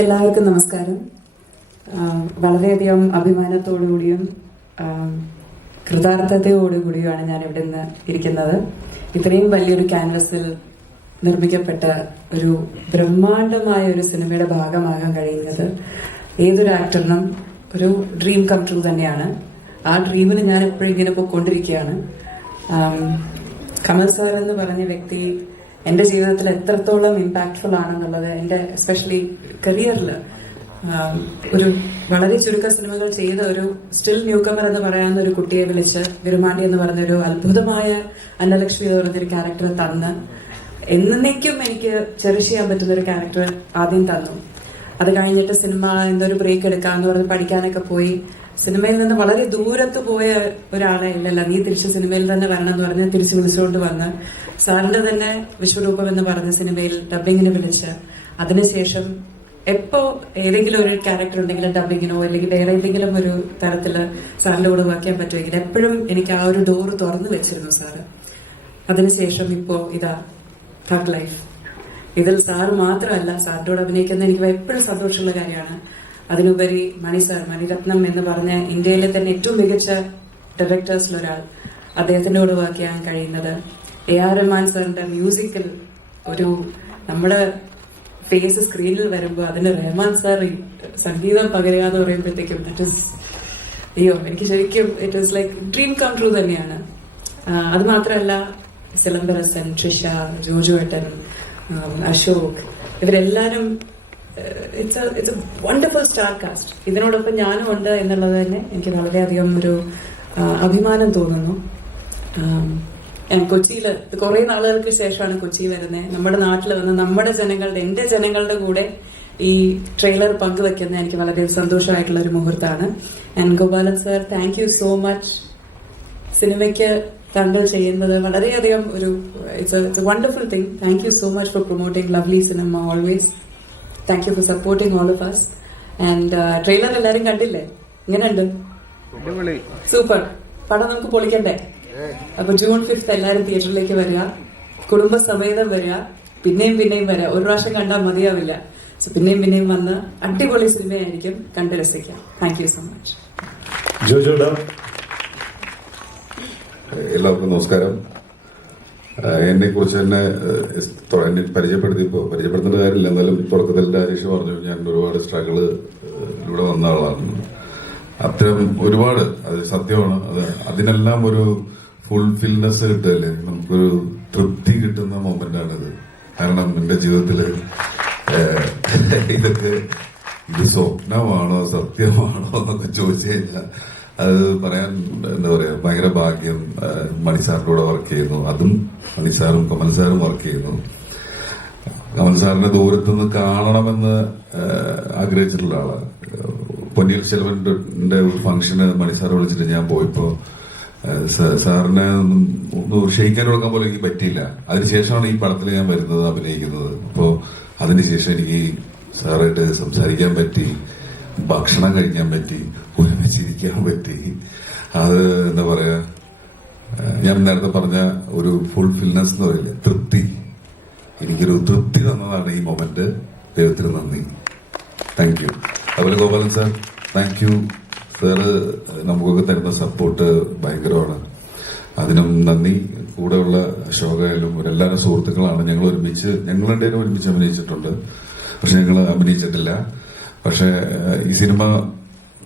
എല്ലാവർക്കും നമസ്കാരം. വളരെയധികം അഭിമാനത്തോടുകൂടിയും കൃതാർത്ഥതയോടുകൂടിയുമാണ് ഞാൻ ഇവിടെ നിന്ന് ഇരിക്കുന്നത്. ഇത്രയും വലിയൊരു ക്യാൻവസിൽ നിർമ്മിക്കപ്പെട്ട ഒരു ബ്രഹ്മാണ്ഡമായ ഒരു സിനിമയുടെ ഭാഗമാകാൻ കഴിയുന്നത് ഏതൊരു ആക്ടറിനും ഒരു ഡ്രീം കം ട്രൂ തന്നെയാണ്. ആ ഡ്രീമിന് ഞാൻ എപ്പോഴും ഇങ്ങനെ പോയിക്കൊണ്ടിരിക്കുകയാണ്. കമൽ സാർ എന്ന് പറഞ്ഞ വ്യക്തി എൻ്റെ ജീവിതത്തിൽ എത്രത്തോളം ഇമ്പാക്ട്ഫുൾ ആണെന്നുള്ളത് എൻ്റെ എസ്പെഷ്യലി കരിയറിൽ ഒരു വളരെ ചുരുക്ക സിനിമകൾ ചെയ്ത ഒരു സ്റ്റിൽ ന്യൂ കമർ എന്ന് പറയാവുന്ന ഒരു കുട്ടിയെ വിളിച്ച് വിരുമാണ്ടി എന്ന് പറഞ്ഞൊരു അത്ഭുതമായ അന്നലക്ഷ്മി എന്ന് പറഞ്ഞൊരു ക്യാരക്ടർ തന്ന് എന്നേക്കും എനിക്ക് ചെറിഷ് ചെയ്യാൻ പറ്റുന്ന ഒരു ക്യാരക്ടർ ആദ്യം തന്നു. അത് കഴിഞ്ഞിട്ട് സിനിമ എന്തൊരു ബ്രേക്ക് എടുക്കാന്ന് പറഞ്ഞ് പഠിക്കാനൊക്കെ പോയി സിനിമയിൽ നിന്ന് വളരെ ദൂരത്ത് പോയ ഒരാളെ ഇല്ലല്ല, നീ തിരിച്ച് സിനിമയിൽ തന്നെ വരണം എന്ന് പറഞ്ഞ് തിരിച്ചു വിളിച്ചുകൊണ്ട് വന്ന് സാറിന്റെ തന്നെ വിശ്വരൂപം എന്ന് പറഞ്ഞ സിനിമയിൽ ഡബിങ്ങിന് വിളിച്ച് അതിനുശേഷം എപ്പോ ഏതെങ്കിലും ഒരു ക്യാരക്ടർ ഉണ്ടെങ്കിലും ഡബിങ്ങിനോ അല്ലെങ്കിൽ വേറെ ഏതെങ്കിലും ഒരു തരത്തില് സാറിന്റെ കൂടെ വർക്ക് ചെയ്യാൻ പറ്റുമെങ്കിൽ എപ്പോഴും എനിക്ക് ആ ഒരു ഡോറ് തുറന്നു വെച്ചിരുന്നു സാറ്. അതിനുശേഷം ഇപ്പോ ഇതാ തഗ് ലൈഫ്. ഇതിൽ സാറ് മാത്രമല്ല, സാറിന്റെ കൂടെ അഭിനയിക്കുന്ന എനിക്ക് എപ്പോഴും സന്തോഷമുള്ള കാര്യമാണ്. അതിനുപരി മണി സാർ, മണിരത്നം എന്ന് പറഞ്ഞ ഇന്ത്യയിലെ തന്നെ ഏറ്റവും മികച്ച ഡയറക്ടേഴ്സിലൊരാൾ, അദ്ദേഹത്തിന്റെ കൂടെ വർക്ക് ചെയ്യാൻ കഴിയുന്നത്, AR റഹ്മാൻ സാറിന്റെ മ്യൂസിക്കൽ ഒരു നമ്മുടെ ഫേസ് സ്ക്രീനിൽ വരുമ്പോൾ അതിന് റഹ്മാൻ സാർ സംഗീതം പകരുക എന്ന് പറയുമ്പോഴത്തേക്കും എനിക്ക് ശരിക്കും it is like dream come true തന്നെയാണ്. അത് മാത്രമല്ല സിലംബരസൻ, ട്രിഷ, ജോജു ഏട്ടൻ, അശോക്, ഇവരെല്ലാരും it's a wonderful star cast. ഇതിനോടൊപ്പം ഞാനും ഉണ്ട് എന്നുള്ളത് തന്നെ എനിക്ക് വളരെയധികം ഒരു അഭിമാനം തോന്നുന്നു. ഞാൻ കൊച്ചിയില് കുറെ നാളുകൾക്ക് ശേഷമാണ് കൊച്ചി വരുന്നത്. നമ്മുടെ നാട്ടിൽ വന്ന് നമ്മുടെ ജനങ്ങളുടെ, എന്റെ ജനങ്ങളുടെ കൂടെ ഈ ട്രെയിലർ പങ്കുവെക്കുന്നത് എനിക്ക് വളരെ സന്തോഷമായിട്ടുള്ള ഒരു മുഹൂർത്തമാണ്. And Gopalan sir, thank you so much. സിനിമയ്ക്ക് താങ്കൾ ചെയ്യുന്നത് വളരെയധികം ഒരു it's a wonderful thing. Thank you so much for promoting lovely cinema always. Thank you for supporting all of us. And trailer എല്ലാരും കണ്ടില്ലേ? ഇങ്ങനെയുണ്ട്? സൂപ്പർ. പടം നമുക്ക് പൊളിക്കണ്ടേ? അപ്പൊ June 5 എല്ലാരും തിയേറ്ററിലേക്ക് വരിക, കുടുംബസമേതം വരിക, പിന്നെയും പിന്നെയും വരിക. ഒരു പ്രാവശ്യം കണ്ടാൽ മതിയാവില്ല. സോ പിന്നെയും പിന്നെയും വന്ന് അടിപൊളി സിനിമയായിരിക്കും, കണ്ട് രസിക്കാം. Thank you so much. എല്ലാവർക്കും നമസ്കാരം. എന്നെ കുറിച്ച് തന്നെ എന്നെ പരിചയപ്പെടുത്തേണ്ട കാര്യമില്ല, എന്നാലും തുടക്കത്തിൽ ഹരീഷ് പറഞ്ഞു ഞാൻ ഒരുപാട് സ്ട്രഗിളിലൂടെ വന്ന ആളാണ്. അത്തരം ഒരുപാട്, അത് സത്യമാണ്. അതിനെല്ലാം ഒരു ഫുൾഫിൽനെസ് കിട്ടുകയല്ലേ, നമുക്കൊരു തൃപ്തി കിട്ടുന്ന മൊമെന്റ് ആണിത്. കാരണം എന്റെ ജീവിതത്തില് ഇതൊക്കെ ഇത് സ്വപ്നമാണോ സത്യമാണോ എന്നൊക്കെ ചോദിച്ചു കഴിഞ്ഞാൽ അത് പറയാൻ എന്താ പറയാ, ഭയങ്കര ഭാഗ്യം. മണിസാറിന്റെ കൂടെ വർക്ക് ചെയ്യുന്നു, അതും മണിസാറും കമൽ സാറും വർക്ക് ചെയ്യുന്നു. കമൽ സാറിനെ ദൂരത്തുനിന്ന് കാണണമെന്ന് ആഗ്രഹിച്ചിട്ടുള്ള ആളാണ്. പൊന്നിയിൽ ചെലവന്റെ ഒരു ഫംഗ്ഷന് മണിസാർ വിളിച്ചിട്ട് ഞാൻ പോയപ്പോ സാറിനെ ഒന്ന് ക്ഷയിക്കാൻ കൊടുക്കാൻ പോലും എനിക്ക് പറ്റിയില്ല. അതിനുശേഷമാണ് ഈ പടത്തിൽ ഞാൻ വരുന്നത്, അഭിനയിക്കുന്നത്. അപ്പോ അതിനുശേഷം എനിക്ക് സാറായിട്ട് സംസാരിക്കാൻ പറ്റി, ഭക്ഷണം കഴിക്കാൻ പറ്റി, ഒരുമിച്ചിരിക്കാൻ പറ്റി. അത് എന്താ പറയാ, ഞാൻ നേരത്തെ പറഞ്ഞ ഒരു ഫുൾഫിൽനെസ് എന്ന് പറയില്ലേ, തൃപ്തി. എനിക്കൊരു തൃപ്തി തന്നതാണ് ഈ മൊമെന്റ്. ദൈവത്തിന് നന്ദി. Thank you. അതുപോലെ Gopalan sir, thank you. Sir നമുക്കൊക്കെ തരുന്ന സപ്പോർട്ട് ഭയങ്കരമാണ്, അതിനും നന്ദി. കൂടെയുള്ള അശോകായാലും എല്ലാവരും സുഹൃത്തുക്കളാണ്. ഞങ്ങൾ രണ്ടുപേരും ഒരുമിച്ച് അഭിനയിച്ചിട്ടുണ്ട്, പക്ഷെ ഞങ്ങൾ അഭിനയിച്ചിട്ടില്ല. പക്ഷെ ഈ സിനിമ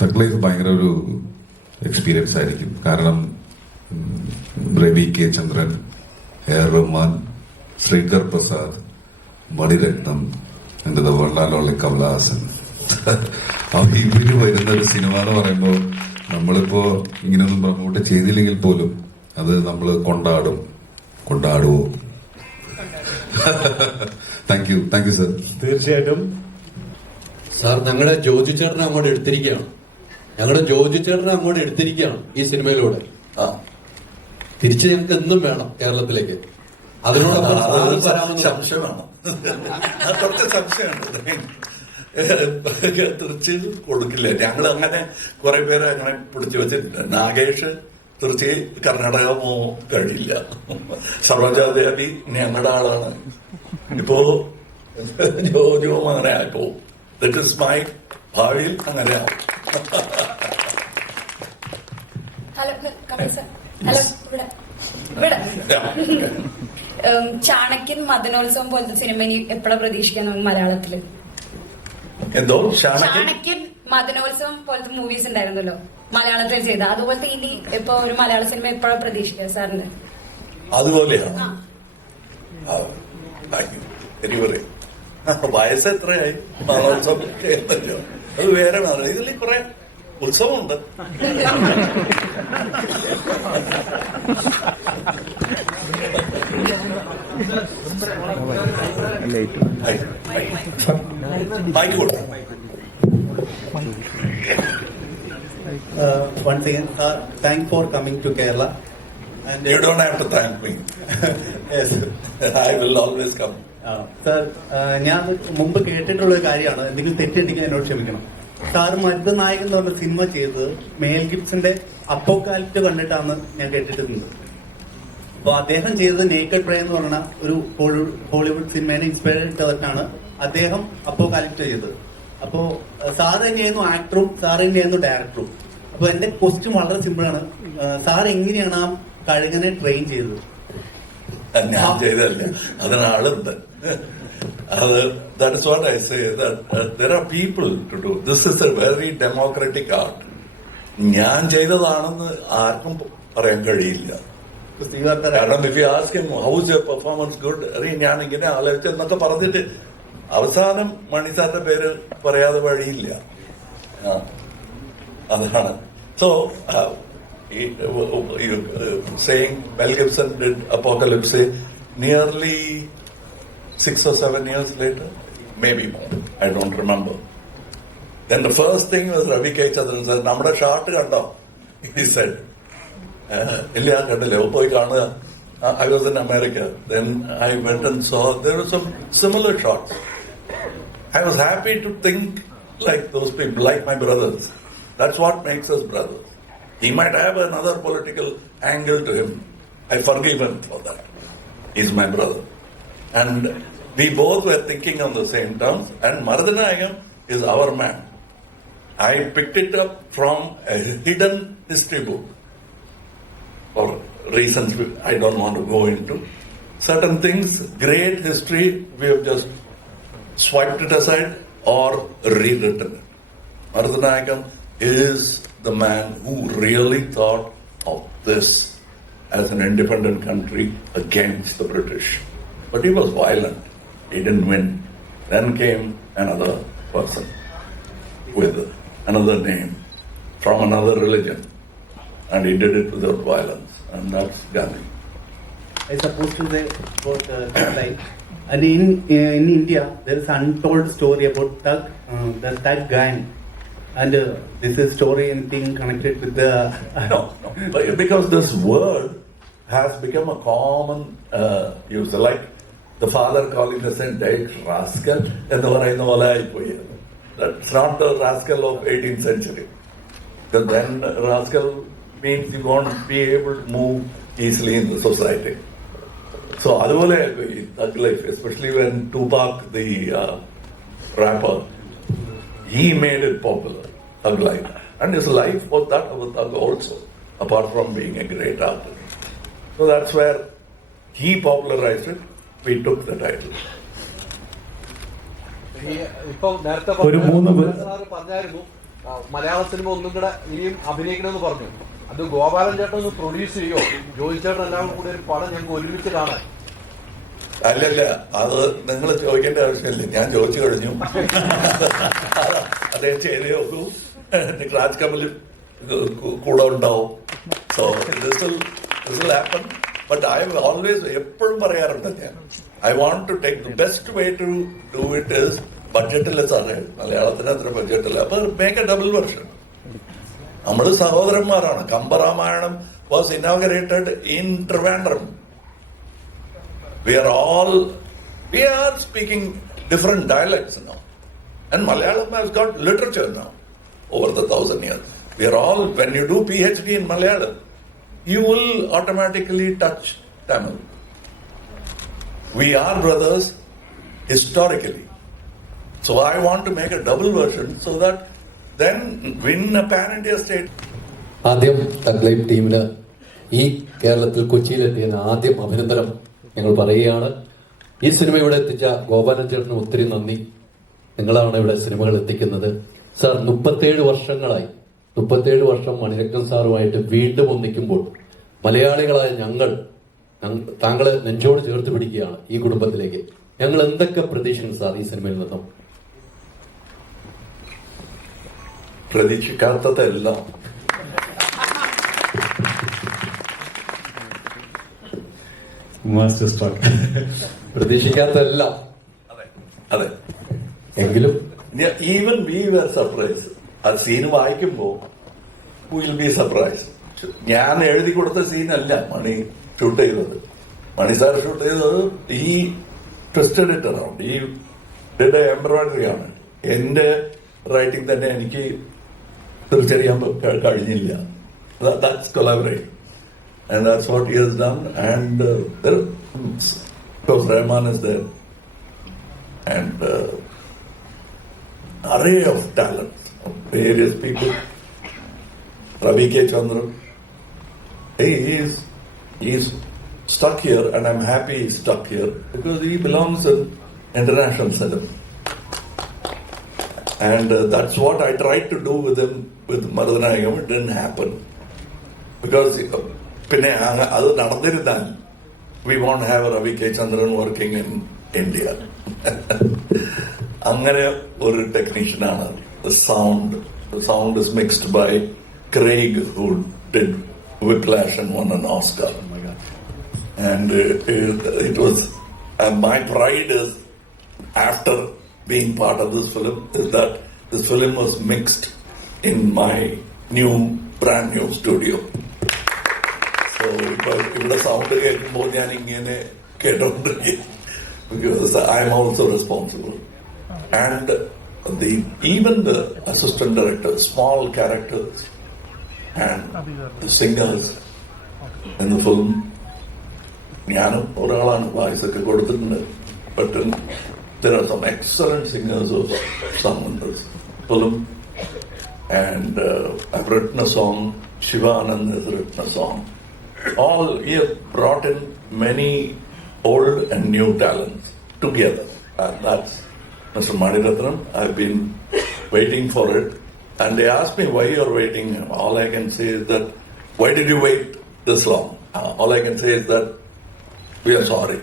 തഗ് ലൈഫ് ഭയങ്കര ഒരു എക്സ്പീരിയൻസ് ആയിരിക്കും. കാരണം രവി കെ ചന്ദ്രൻ, AR റഹ്മാൻ, ശ്രീകർ പ്രസാദ്, മണിരത്നം, എന്റെ വണ്ണാലോളി കമലഹാസൻ, ഇവര് വരുന്ന ഒരു സിനിമ എന്ന് പറയുമ്പോൾ നമ്മളിപ്പോ ഇങ്ങനെയൊന്നും പ്രമോട്ട് ചെയ്തില്ലെങ്കിൽ പോലും അത് നമ്മൾ കൊണ്ടാടുവോ? Thank you sir. തീർച്ചയായിട്ടും സാർ, ഞങ്ങളുടെ ജോജി ചേട്ടനെ അങ്ങോട്ട് എടുത്തിരിക്കുകയാണ് ഈ സിനിമയിലൂടെ. തിരിച്ച് ഞങ്ങൾക്ക് എന്നും വേണം കേരളത്തിലേക്ക്. അതിനോടൊപ്പം സംശയമാണ്, കുറച്ച് സംശയമാണ്. തിരുച്ചിയിൽ കൊടുക്കില്ല. ഞങ്ങൾ അങ്ങനെ കുറെ പേര് അങ്ങനെ പിടിച്ചു വെച്ചിട്ടുണ്ട്. നാഗേഷ് തിരുച്ചി കർണാടക കഴിയില്ല. സർവജാദേവി ഞങ്ങളുടെ ആളാണ്. ഇപ്പോ ജോജുവും അങ്ങനെ ആക്കും. ദറ്റ് ഇസ് മൈ ഭാവിയിൽ അങ്ങനെയാവും. Hello Kamal sir. ഹലോ ഇവിടെ ചാണക്യൻ മദനോത്സവം പോലത്തെ സിനിമ ഇനി എപ്പോഴാ പ്രതീക്ഷിക്കാൻ നമുക്ക് മലയാളത്തില്? എന്തോ ചാണക്യൻ ചാണക്യൻ മദനോത്സവം പോലത്തെ മൂവീസ് ഉണ്ടായിരുന്നല്ലോ മലയാളത്തിൽ ചെയ്ത, അതുപോലത്തെ ഇനി ഇപ്പൊ ഒരു മലയാള സിനിമ എപ്പോഴാ പ്രതീക്ഷിക്കുക സാറിന്? അതുപോലെയാണ്. വയസ്സ് എത്രയായി? മഹോത്സവം അത് വേറെ. ഇതിൽ കുറെ ഉത്സവമുണ്ട്. Once again, thanks for coming to Kerala. And You don't have to thank me. yes, I will always come. Sir, ഞാൻ മുമ്പ് കേട്ടിട്ടുള്ള ഒരു കാര്യമാണ്. എന്തെങ്കിലും തെറ്റുണ്ടെങ്കിൽ എന്നോട് ക്ഷമിക്കണം. സാർ മരുതനായകൻ എന്ന് പറഞ്ഞ സിനിമ ചെയ്തത് മേൽ ഗിബ്സന്റെ അപ്പോകാലിപ്റ്റ് കണ്ടിട്ടാണ് ഞാൻ കേട്ടിട്ടുണ്ട്. അപ്പൊ അദ്ദേഹം ചെയ്തത് നേക്കഡ് പ്രേ എന്ന് പറഞ്ഞ ഒരു ഹോളിവുഡ് സിനിമേനെ ഇൻസ്പയർ ചെയ്തിട്ടാണ് അദ്ദേഹം അപ്പോകാലിപ്റ്റ് ചെയ്തത്. അപ്പോ സാർ തന്നെയായിരുന്നു ആക്ടറും സാർ തന്നെയായിരുന്നു ഡയറക്ടറും. അപ്പൊ എന്റെ ക്വസ്റ്റ്യൻ വളരെ സിമ്പിൾ ആണ്. സാർ എങ്ങനെയാണ് ആ കഴുകനെ ട്രെയിൻ ചെയ്തത്? ഞാൻ ചെയ്തല്ല, അതിനാളുണ്ട്. That is what I say, that there are people to do. This is a very democratic art. ഞാൻ ചെയ്തതാണെന്ന് ആർക്കും പറയാൻ കഴിയില്ല. കാരണം if you ask him how is your performance good, ഞാൻ ഇങ്ങനെ ആലോചിച്ചെന്നൊക്കെ പറഞ്ഞിട്ട് അവസാനം മണിസാറിന്റെ പേര് പറയാതെ വഴിയില്ല. അതാണ്. So saying Mel Gibson did Apocalypse nearly 6 or 7 years later, maybe more, I don't remember. Then the first thing was Ravi K. Chandran said, "Nammada shot kando," he said. Illa kandile, poi kanuga. I was in America. Then I went and saw there were some similar shots. I was happy to think like those people, like my brothers. That's what makes us brothers. He might have another political angle to him. I forgive him for that. He's my brother. And we both were thinking on the same terms. And Maradanayagam is our man. I picked it up from a hidden history book. For reasons I don't want to go into. Certain things, great history, we have just swiped it aside or rewritten it. Maradanayagam is the man who really thought of this as an independent country against the British. But he was violent. He didn't win. Then came another person with another name from another religion. And he did it without violence. And that's Gandhi. I suppose to say about like, and in India there is an untold story about the Thug gang. And this is story anything connected with the No. Because this word has become a common use. Like the father calling the son rascal, that's not the rascal of 18th century. Because then rascal means you won't be able to move easily in the society. So aduvole thug life, especially when Tupac, the rapper, he made it popular, thug life. And his life was that of a thug also, apart from being a great artist. So that's where he popularized it. We took the title. ഇപ്പൊ നേരത്തെ പറഞ്ഞായിരുന്നു മലയാള cinema ഒന്നും കൂടെ ഇനിയും അഭിനയിക്കണമെന്ന് പറഞ്ഞു. അത് ഗോപാലൻ ചേട്ടൻ ഒന്ന് പ്രൊഡ്യൂസ് ചെയ്യോ? ജോയി ചേട്ടൻ എല്ലാം കൂടെ ഒരു പടം ഞങ്ങൾക്ക് ഒരുമിച്ച് കാണാൻ. അല്ലല്ല, അത് നിങ്ങൾ ചോദിക്കേണ്ട ആവശ്യമില്ല, ഞാൻ ചോദിച്ചു കഴിഞ്ഞു. അദ്ദേഹം ചെയ്തേ നോക്കൂ, രാജ് കമലും കൂടെ ഉണ്ടാവും. So this will happen. But I always എപ്പോഴും പറയാറുണ്ട് ഞാൻ, I want to take the best way to do it is ബഡ്ജറ്റില്ല സാറേ, മലയാളത്തിന് അത്ര ബഡ്ജറ്റില്ല, അപ്പൊ മേക്ക് എ ഡബിൾ വെർഷൻ. നമ്മൾ സഹോദരന്മാരാണ്. Kambaramayanam was inaugurated in Trivandrum. We are speaking different dialects now. And Malayalam has got literature now over the 1,000 years. We are all, when you do PhD in Malayalam, you will automatically touch Tamil. We are brothers historically. So I want to make a double version so that then win a pan-India state. ആദ്യം thug life ടീമിന് ഈ കേരളത്തിൽ കൊച്ചിയിലെത്തിയതിന് ആദ്യം അഭിനന്ദനം ഞങ്ങൾ പറയുകയാണ്. ഈ cinema ഇവിടെ എത്തിച്ച ഗോപാലൻ ചേട്ടന് ഒത്തിരി നന്ദി. നിങ്ങളാണ് ഇവിടെ സിനിമകൾ എത്തിക്കുന്നത്. സാർ 37 വർഷങ്ങളായി, 37 വർഷം മണിരത്നം സാറുമായിട്ട് വീണ്ടും ഒന്നിക്കുമ്പോൾ മലയാളികളായ ഞങ്ങൾ താങ്കളെ നെഞ്ചോട് ചേർത്ത് പിടിക്കുകയാണ് ഈ കുടുംബത്തിലേക്ക്. ഞങ്ങൾ എന്തൊക്കെ പ്രതീക്ഷിക്കുന്നു സാർ ഈ സിനിമയിൽ നിന്നും? പ്രതീക്ഷിക്കാത്തതെല്ലാം. പ്രതീക്ഷിക്കാത്തതെല്ലാം. അതെ. എങ്കിലും ഈവൻ വി വർ സർപ്രൈസ്. അത് സീൻ വായിക്കുമ്പോ വിൽ ബി സർപ്രൈസ്. ഞാൻ എഴുതി കൊടുത്ത സീനല്ല മണി ഷൂട്ട് ചെയ്തത്. മണി സാർ ഷൂട്ട് ചെയ്തത് ഈ ട്വിസ്റ്റഡ് ഇറ്റ് അറൗണ്ട്. ഈ എംബ്രോയിഡറി ആണ്. എന്റെ റൈറ്റിംഗ് തന്നെ എനിക്ക് തിരിച്ചറിയാൻ കഴിഞ്ഞില്ല. That's collaboration. And that's what he has done. And of course, Rahman is there. And array of talents of various people. Ravi K. Chandran. He's stuck here, and I'm happy he's stuck here because he belongs in international cinema. And that's what I tried to do with him with Marudanayagam. It didn't happen because പിന്നെ അത് നടന്നിരുന്നാൽ we won't have Ravi K. Chandran working in India. അങ്ങനെ ഒരു ടെക്നീഷ്യനാണ്. The sound is mixed by Craig, who did Whiplash and won an Oscar. And it was my pride is after being part of this film is that this film was mixed in my brand new studio. So ഇവിടെ sound കേൾക്കുമ്പോൾ ഞാൻ ഇങ്ങനെ കേട്ടോണ്ടിരിക്കും because I am also responsible. And even the assistant directors, small characters and the singers in the film, ഞാനും ഒരാളാണ് വായിസ് ഒക്കെ കൊടുത്തിട്ടുണ്ട്. But there are some excellent singers of song in this film. And I've written a song. Shiva Anand has written a song. He has brought in many old and new talents together. And that's Mr. Maniratnam. I've been waiting for it. And they asked me why you're waiting. All I can say is that, why did you wait this long? All I can say is that we are sorry.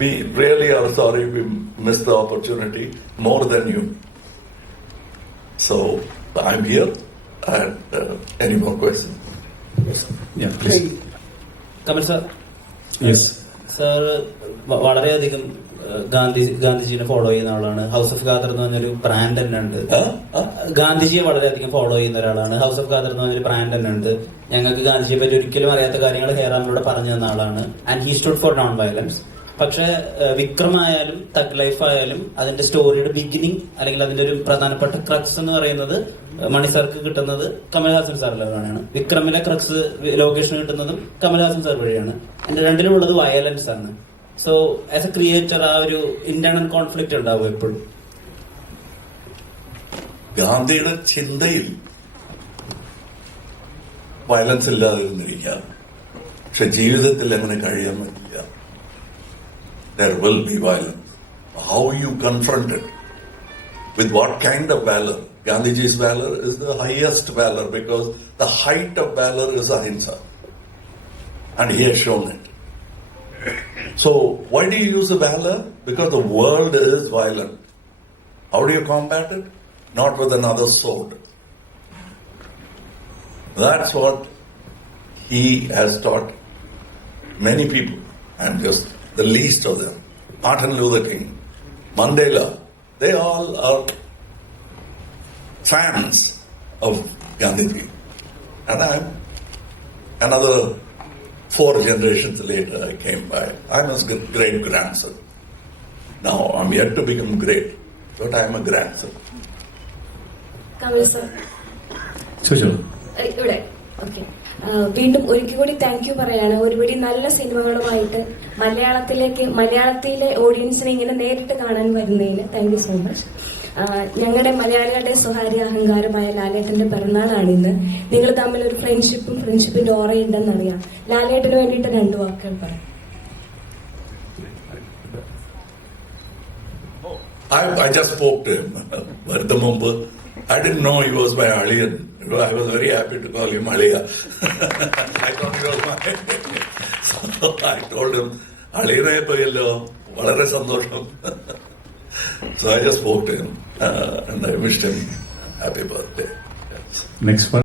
We really are sorry we missed the opportunity more than you. So I'm here. And any more questions? Yeah, please. Kamal sir, Yes. Sir വളരെയധികം ഗാന്ധിജിനെ follow ചെയ്യുന്ന ആളാണ്. House of Khader എന്ന് പറഞ്ഞൊരു brand തന്നെ ഉണ്ട്. ഗാന്ധിജിയെ വളരെയധികം follow ചെയ്യുന്ന ഒരാളാണ്. ഹൗസ് ഓഫ് ഖാദർ എന്ന് പറഞ്ഞൊരു ബ്രാൻഡ് തന്നെ ഉണ്ട്. ഞങ്ങൾക്ക് ഗാന്ധിജിയെ പറ്റി ഒരിക്കലും അറിയാത്ത കാര്യങ്ങൾ ഹേറാമിലൂടെ പറഞ്ഞു തന്ന ആളാണ്. And he stood four non violence. പക്ഷെ വിക്രം ആയാലും തഗ് ലൈഫ് ആയാലും അതിന്റെ സ്റ്റോറിയുടെ ബിഗിനിങ് അല്ലെങ്കിൽ അതിന്റെ ഒരു പ്രധാനപ്പെട്ട ക്രക്സ് എന്ന് പറയുന്നത് മണി സാർക്ക് കിട്ടുന്നത് കമൽഹാസൻ സാറിലാണ്. വിക്രമിലെ ക്രക്സ് ലോകേഷിന് കിട്ടുന്നതും കമൽഹാസൻ സാർ വഴിയാണ്. എന്റെ രണ്ടിലും ഉള്ളത് വയലൻസ് ആണ്. സോ ആസ് എ ക്രിയേറ്റർ ആ ഒരു ഇന്റേണൽ കോൺഫ്ലിക്റ്റ് ഉണ്ടാവും എപ്പോഴും. ഗാന്ധിയുടെ ചിന്തയിൽ വയലൻസ് ഇല്ലാതിരുന്നിരിക്കാം. പക്ഷെ ജീവിതത്തിൽ അങ്ങനെ കഴിയാൻ പറ്റില്ല. There will be violence. How you confront it? With what kind of valor? Gandhiji's valor is the highest valor because the height of valor is ahimsa. And he has shown it. So, why do you use the valor? Because the world is violent. How do you combat it? Not with another sword. That's what he has taught many people. And just the least of them. Martin Luther King, Mandela, they all are fans of Gandhiji. And I'm another 4 generations later I came by. I'm his great grandson. Now I'm yet to become great, but I'm a grandson. Kamal sir ചോദിച്ചോളൂ. ഇവിടെ okay. വീണ്ടും ഒരിക്കൽ കൂടി thank you പറയാണ്. ഒരുപടി നല്ല സിനിമകളുമായിട്ട് മലയാളത്തിലെ ഓഡിയൻസിനെ ഇങ്ങനെ നേരിട്ട് കാണാൻ വരുന്നതിന് താങ്ക് യു സോ മച്ച്. ഞങ്ങളുടെ മലയാളികളുടെ സ്വകാര്യ അഹങ്കാരമായ ലാലേട്ടന്റെ പിറന്നാളാണിന്ന്. നിങ്ങൾ തമ്മിൽ ഒരു ഫ്രണ്ട്ഷിപ്പിന്റെ ഓറയുണ്ടെന്നറിയാം. ലാലേട്ടന് വേണ്ടിയിട്ട് 2 വാക്കുകൾ പറയാം. I just spoke to him. Vartha Mumbu. I didn't know he was my Aliyan. I was very happy to call him Aliya. I thought he was my. So I told him, Aliyane poyallo, valare sandosham. So I just spoke to him and I wished him happy birthday. Next one.